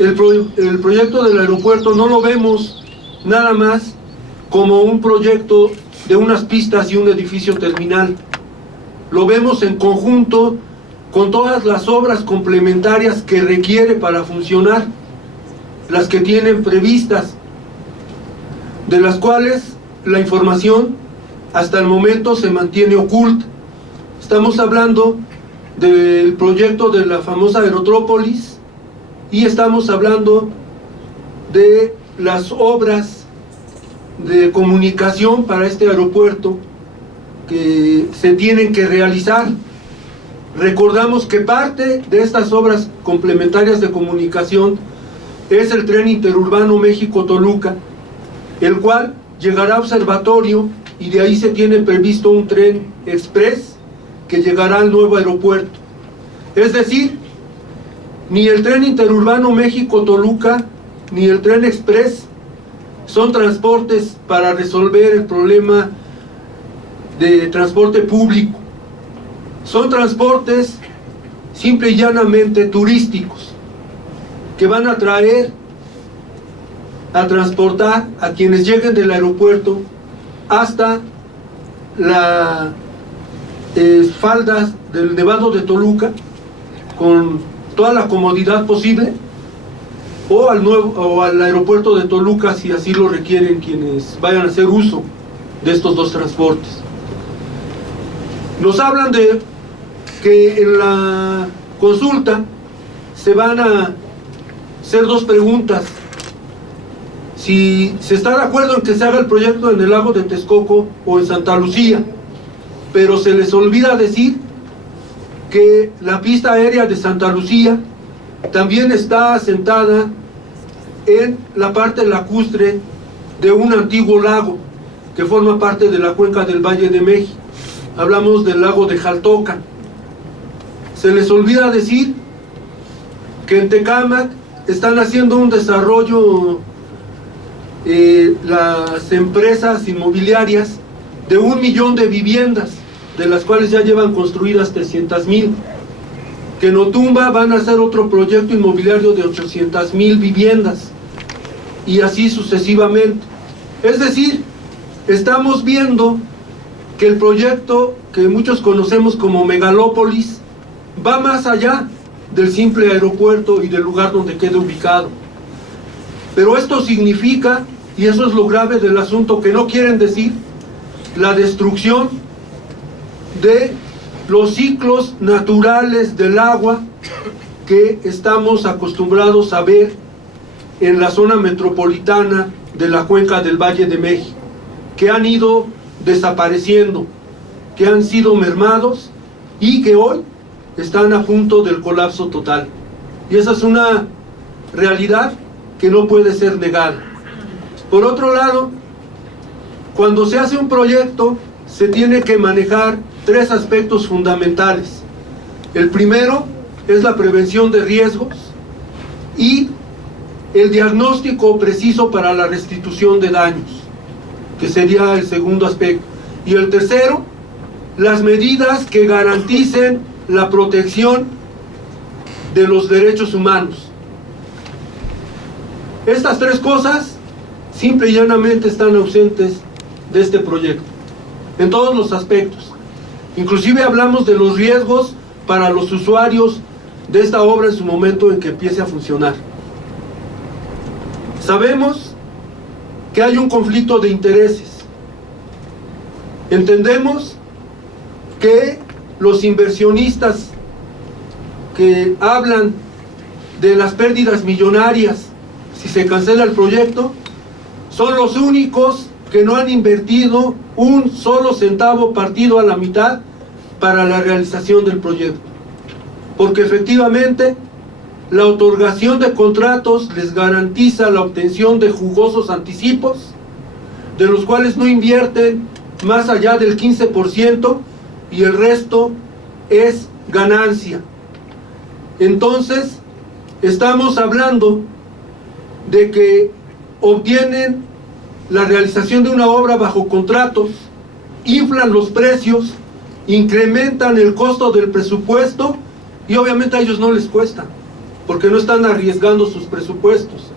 el proyecto del aeropuerto no lo vemos nada más como un proyecto de unas pistas y un edificio terminal. Lo vemos en conjunto con todas las obras complementarias que requiere para funcionar, las que tienen previstas, de las cuales la información hasta el momento se mantiene oculta. Estamos hablando del proyecto de la famosa Aerotrópolis y estamos hablando de las obras de comunicación para este aeropuerto que se tienen que realizar. Recordamos que parte de estas obras complementarias de comunicación es el tren interurbano México-Toluca, el cual llegará a Observatorio y de ahí se tiene previsto un tren express que llegará al nuevo aeropuerto. Es decir, ni el tren interurbano México-Toluca ni el tren express son transportes para resolver el problema de transporte público. Son transportes simple y llanamente turísticos que van a traer a transportar a quienes lleguen del aeropuerto hasta las faldas del Nevado de Toluca con toda la comodidad posible, o al aeropuerto de Toluca si así lo requieren quienes vayan a hacer uso de estos dos transportes. Nos hablan de que en la consulta se van a hacer dos preguntas: si se está de acuerdo en que se haga el proyecto en el lago de Texcoco o en Santa Lucía, pero se les olvida decir que la pista aérea de Santa Lucía también está asentada en la parte lacustre de un antiguo lago que forma parte de la cuenca del Valle de México. Hablamos del lago de Jaltoca. Se les olvida decir que en Tecámac están haciendo un desarrollo las empresas inmobiliarias de 1 millón de viviendas, de las cuales ya llevan construidas 300,000. Que en Otumba van a hacer otro proyecto inmobiliario de 800,000 viviendas, y así sucesivamente. Es decir, estamos viendo que el proyecto que muchos conocemos como megalópolis va más allá del simple aeropuerto y del lugar donde quede ubicado. Pero esto significa, y eso es lo grave del asunto, que no quieren decir, la destrucción de los ciclos naturales del agua que estamos acostumbrados a ver en la zona metropolitana de la cuenca del Valle de México, que han ido desapareciendo, que han sido mermados y que hoy están a punto del colapso total. Y esa es una realidad que no puede ser negada. Por otro lado, cuando se hace un proyecto, se tiene que manejar 3 aspectos fundamentales. El primero es la prevención de riesgos y el diagnóstico preciso para la restitución de daños, que sería el segundo aspecto. Y el tercero, las medidas que garanticen la protección de los derechos humanos. Estas 3 cosas simple y llanamente están ausentes de este proyecto, en todos los aspectos. Inclusive hablamos de los riesgos para los usuarios de esta obra en su momento en que empiece a funcionar. Sabemos que hay un conflicto de intereses. Entendemos que los inversionistas que hablan de las pérdidas millonarias si se cancela el proyecto son los únicos que no han invertido un solo centavo partido a la mitad para la realización del proyecto, porque efectivamente la otorgación de contratos les garantiza la obtención de jugosos anticipos, de los cuales no invierten más allá del 15% y el resto es ganancia. Entonces, estamos hablando de que obtienen la realización de una obra bajo contratos, inflan los precios, incrementan el costo del presupuesto y obviamente a ellos no les cuesta, porque no están arriesgando sus presupuestos,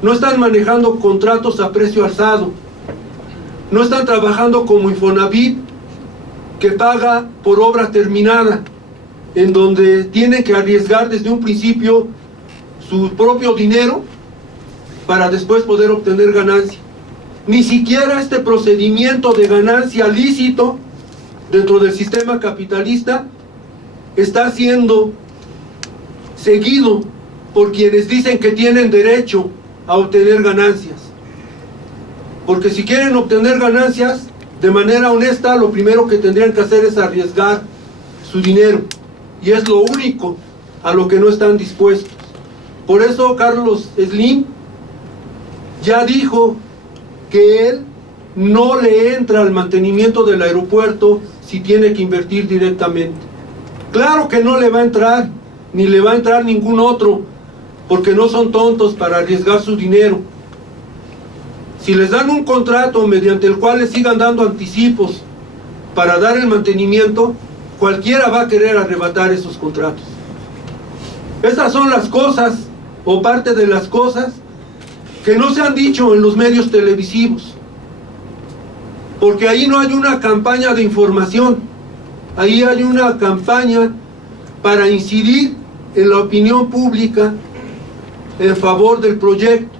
no están manejando contratos a precio alzado, no están trabajando como Infonavit, que paga por obra terminada, en donde tienen que arriesgar desde un principio su propio dinero para después poder obtener ganancia. Ni siquiera este procedimiento de ganancia lícito dentro del sistema capitalista está siendo seguido por quienes dicen que tienen derecho a obtener ganancias. Porque si quieren obtener ganancias de manera honesta, lo primero que tendrían que hacer es arriesgar su dinero, y es lo único a lo que no están dispuestos. Por eso Carlos Slim ya dijo que él no le entra al mantenimiento del aeropuerto si tiene que invertir directamente. Claro que no le va a entrar, ni le va a entrar ningún otro, porque no son tontos para arriesgar su dinero. Si les dan un contrato mediante el cual les sigan dando anticipos para dar el mantenimiento, cualquiera va a querer arrebatar esos contratos. Esas son las cosas, o parte de las cosas, que no se han dicho en los medios televisivos, porque ahí no hay una campaña de información, ahí hay una campaña para incidir en la opinión pública en favor del proyecto,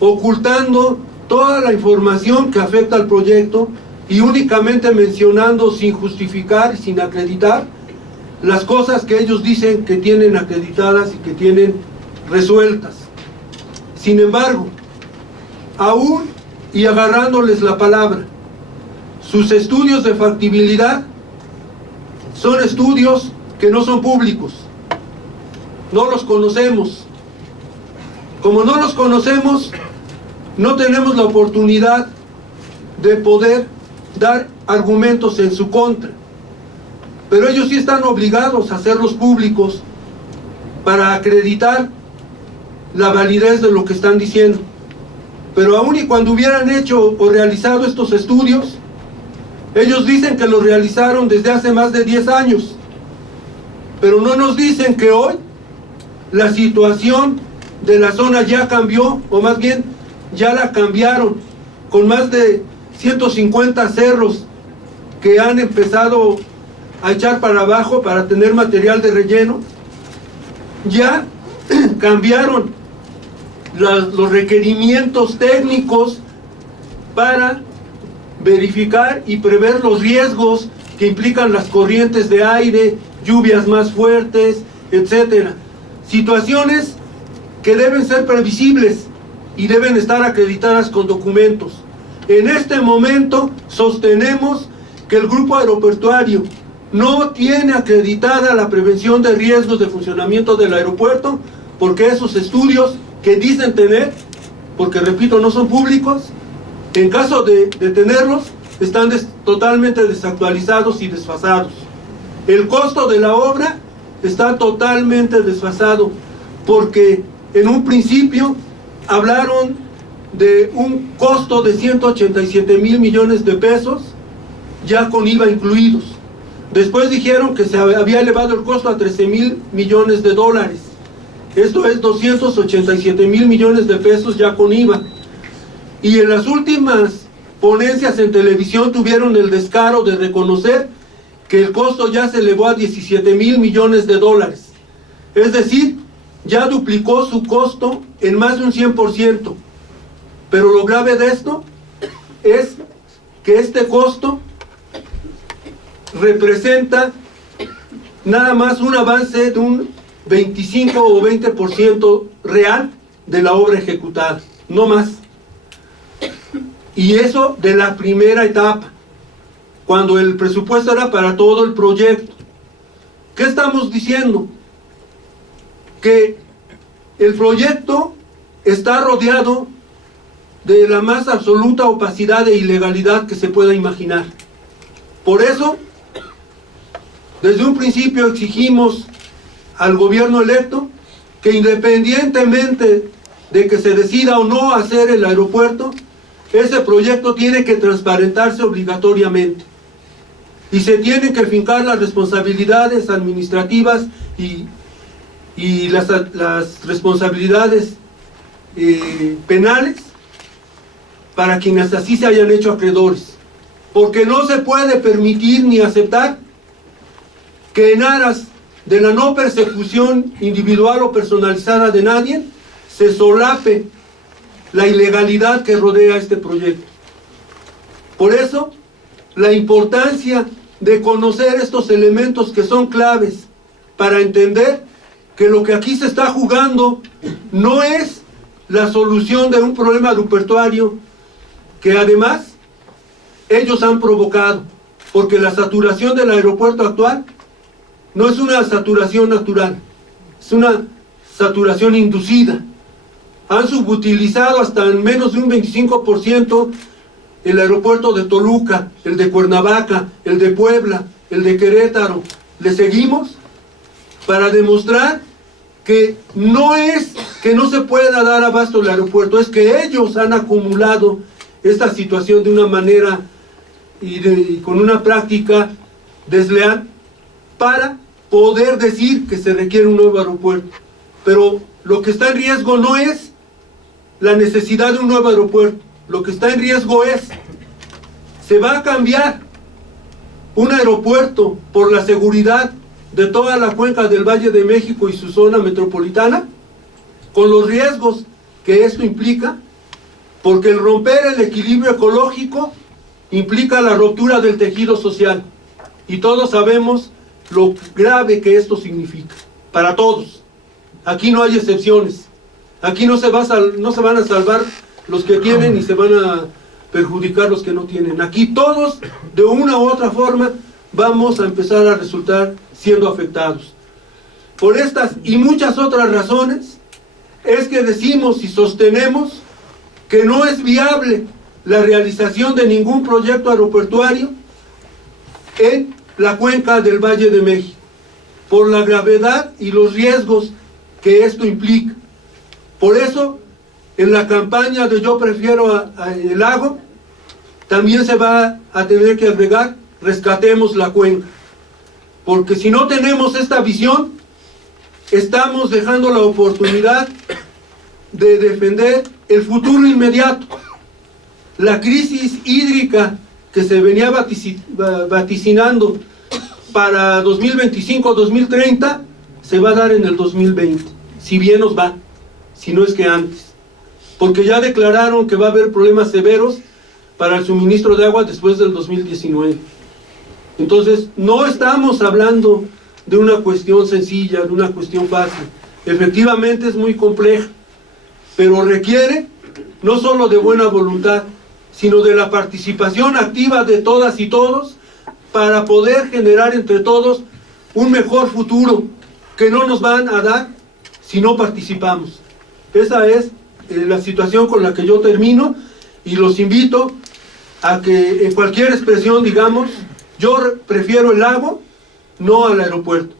ocultando toda la información que afecta al proyecto y únicamente mencionando sin justificar, sin acreditar, las cosas que ellos dicen que tienen acreditadas y que tienen resueltas. Sin embargo, aún y agarrándoles la palabra, sus estudios de factibilidad son estudios que no son públicos, no los conocemos. Como no los conocemos, no tenemos la oportunidad de poder dar argumentos en su contra, pero ellos sí están obligados a hacerlos públicos para acreditar la validez de lo que están diciendo. Pero aún y cuando hubieran hecho o realizado estos estudios, ellos dicen que los realizaron desde hace más de 10 años, pero no nos dicen que hoy la situación de la zona ya cambió, o más bien ya la cambiaron, con más de 150 cerros que han empezado a echar para abajo para tener material de relleno. Ya cambiaron los requerimientos técnicos para verificar y prever los riesgos que implican las corrientes de aire, lluvias más fuertes, etcétera. Situaciones que deben ser previsibles y deben estar acreditadas con documentos. En este momento sostenemos que el grupo aeroportuario no tiene acreditada la prevención de riesgos de funcionamiento del aeropuerto, porque esos estudios que dicen tener, porque repito, no son públicos, en caso de tenerlos, están totalmente desactualizados y desfasados. El costo de la obra está totalmente desfasado, porque en un principio hablaron de un costo de 187,000 millones de pesos, ya con IVA incluidos. Después dijeron que se había elevado el costo a 13,000 millones de dólares. Esto es 287,000 millones de pesos ya con IVA. Y en las últimas ponencias en televisión tuvieron el descaro de reconocer que el costo ya se elevó a 17,000 millones de dólares. Es decir, ya duplicó su costo en más de un 100%. Pero lo grave de esto es que este costo representa nada más un avance de un 25 o 20% real de la obra ejecutada, no más. Y eso de la primera etapa, cuando el presupuesto era para todo el proyecto. ¿Qué estamos diciendo? Que el proyecto está rodeado de la más absoluta opacidad e ilegalidad que se pueda imaginar. Por eso, desde un principio exigimos al gobierno electo que, independientemente de que se decida o no hacer el aeropuerto, ese proyecto tiene que transparentarse obligatoriamente y se tienen que fincar las responsabilidades administrativas y y las responsabilidades penales para quienes así se hayan hecho acreedores, porque no se puede permitir ni aceptar que en aras de la no persecución individual o personalizada de nadie se solape la ilegalidad que rodea este proyecto. Por eso, la importancia de conocer estos elementos que son claves para entender que lo que aquí se está jugando no es la solución de un problema aeroportuario que además ellos han provocado, porque la saturación del aeropuerto actual no es una saturación natural, es una saturación inducida. Han subutilizado hasta en menos de un 25% el aeropuerto de Toluca, el de Cuernavaca, el de Puebla, el de Querétaro. Le seguimos para demostrar que no es que no se pueda dar abasto el aeropuerto, es que ellos han acumulado esta situación de una manera y con una práctica desleal para poder decir que se requiere un nuevo aeropuerto. Pero lo que está en riesgo no es la necesidad de un nuevo aeropuerto, lo que está en riesgo es, se va a cambiar un aeropuerto por la seguridad de toda la cuenca del Valle de México y su zona metropolitana, con los riesgos que esto implica, porque el romper el equilibrio ecológico implica la ruptura del tejido social, y todos sabemos lo grave que esto significa, para todos. Aquí no hay excepciones, aquí no se van a salvar los que tienen y se van a perjudicar los que no tienen. Aquí todos, de una u otra forma, vamos a empezar a resultar siendo afectados. Por estas y muchas otras razones, es que decimos y sostenemos que no es viable la realización de ningún proyecto aeroportuario en la cuenca del Valle de México, por la gravedad y los riesgos que esto implica. Por eso, en la campaña de Yo Prefiero el Lago, también se va a tener que agregar rescatemos la cuenca, porque si no tenemos esta visión, estamos dejando la oportunidad de defender el futuro inmediato. La crisis hídrica que se venía vaticinando para 2025-2030 se va a dar en el 2020, si bien nos va, si no es que antes, porque ya declararon que va a haber problemas severos para el suministro de agua después del 2019. Entonces, no estamos hablando de una cuestión sencilla, de una cuestión fácil. Efectivamente es muy compleja, pero requiere no solo de buena voluntad, sino de la participación activa de todas y todos para poder generar entre todos un mejor futuro que no nos van a dar si no participamos. Esa es la situación con la que yo termino, y los invito a que en cualquier expresión digamos, yo prefiero el lago, no al aeropuerto.